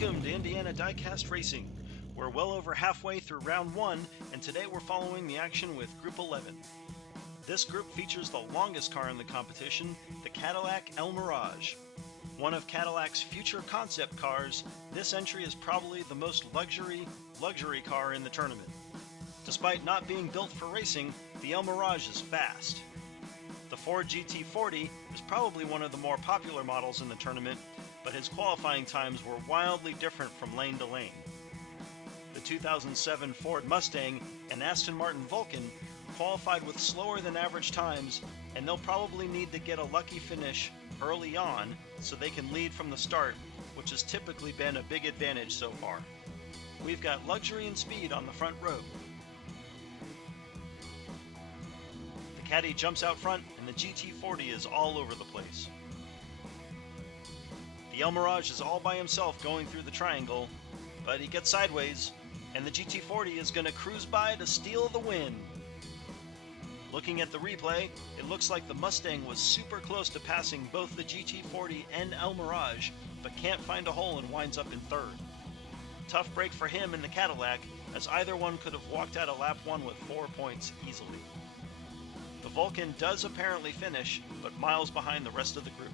Welcome to Indiana Diecast Racing. We're well over halfway through round 1, and today we're following the action with Group 11. This group features the longest car in the competition, the Cadillac El Mirage. One of Cadillac's future concept cars, this entry is probably the most luxury car in the tournament. Despite not being built for racing, the El Mirage is fast. The Ford GT40 is probably one of the more popular models in the tournament, but his qualifying times were wildly different from lane to lane. The 2007 Ford Mustang and Aston Martin Vulcan qualified with slower than average times, and they'll probably need to get a lucky finish early on so they can lead from the start, which has typically been a big advantage so far. We've got luxury and speed on the front row. The Caddy jumps out front, and the GT40 is all over the place. The El Mirage is all by himself going through the triangle, but he gets sideways, and the GT40 is going to cruise by to steal the win. Looking at the replay, it looks like the Mustang was super close to passing both the GT40 and El Mirage, but can't find a hole and winds up in third. Tough break for him and the Cadillac, as either one could have walked out of lap 1 with 4 points easily. The Vulcan does apparently finish, but miles behind the rest of the group.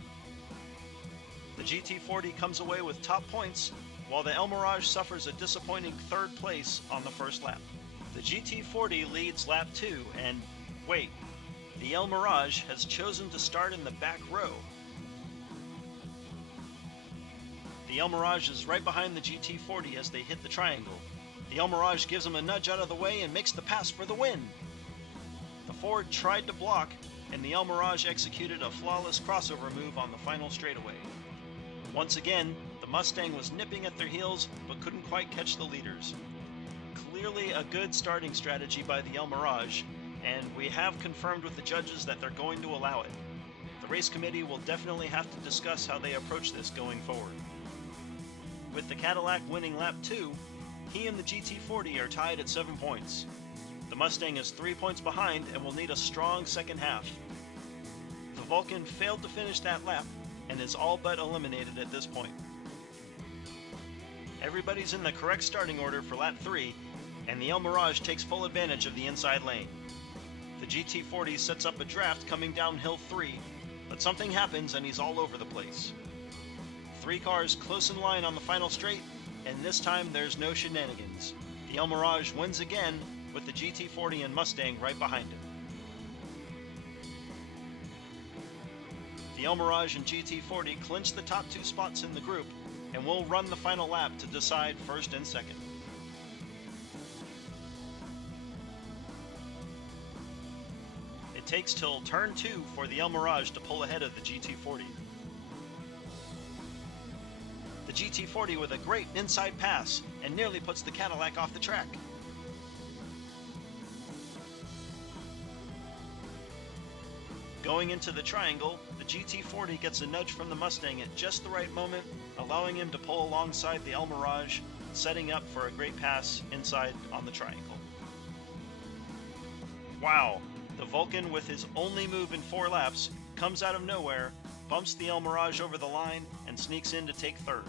The GT40 comes away with top points, while the El Mirage suffers a disappointing third place on the first lap. The GT40 leads lap 2, and wait, the El Mirage has chosen to start in the back row. The El Mirage is right behind the GT40 as they hit the triangle. The El Mirage gives him a nudge out of the way and makes the pass for the win. The Ford tried to block, and the El Mirage executed a flawless crossover move on the final straightaway. Once again, the Mustang was nipping at their heels, but couldn't quite catch the leaders. Clearly a good starting strategy by the El Mirage, and we have confirmed with the judges that they're going to allow it. The race committee will definitely have to discuss how they approach this going forward. With the Cadillac winning lap 2, he and the GT40 are tied at 7 points. The Mustang is 3 points behind and will need a strong second half. The Vulcan failed to finish that lap and is all but eliminated at this point. Everybody's in the correct starting order for lap 3, and the El Mirage takes full advantage of the inside lane. The GT40 sets up a draft coming down hill 3, but something happens and he's all over the place. 3 cars close in line on the final straight, and this time there's no shenanigans. The El Mirage wins again with the GT40 and Mustang right behind him. The El Mirage and GT40 clinch the top 2 spots in the group, and will run the final lap to decide first and second. It takes till turn 2 for the El Mirage to pull ahead of the GT40. The GT40 with a great inside pass and nearly puts the Cadillac off the track. Going into the triangle, the GT40 gets a nudge from the Mustang at just the right moment, allowing him to pull alongside the El Mirage, setting up for a great pass inside on the triangle. Wow, the Vulcan with his only move in 4 laps comes out of nowhere, bumps the El Mirage over the line, and sneaks in to take third.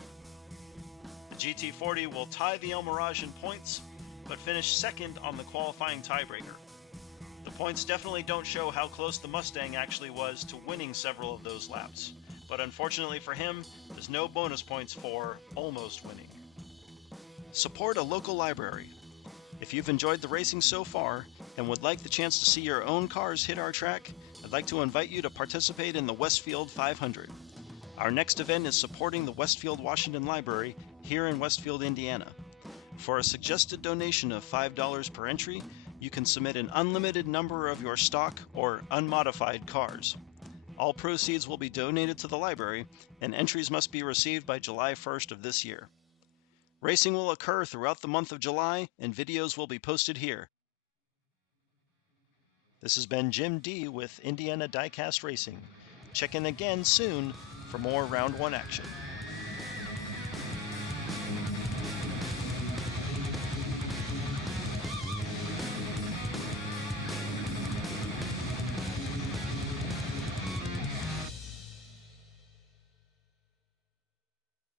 The GT40 will tie the El Mirage in points, but finish second on the qualifying tiebreaker. The points definitely don't show how close the Mustang actually was to winning several of those laps, but unfortunately for him, there's no bonus points for almost winning. Support a local library. If you've enjoyed the racing so far and would like the chance to see your own cars hit our track, I'd like to invite you to participate in the Westfield 500. Our next event is supporting the Westfield Washington Library here in Westfield, Indiana. For a suggested donation of $5 per entry, you can submit an unlimited number of your stock or unmodified cars. All proceeds will be donated to the library, and entries must be received by July 1st of this year. Racing will occur throughout the month of July, and videos will be posted here. This has been Jim D. with Indiana Diecast Racing. Check in again soon for more Round 1 action.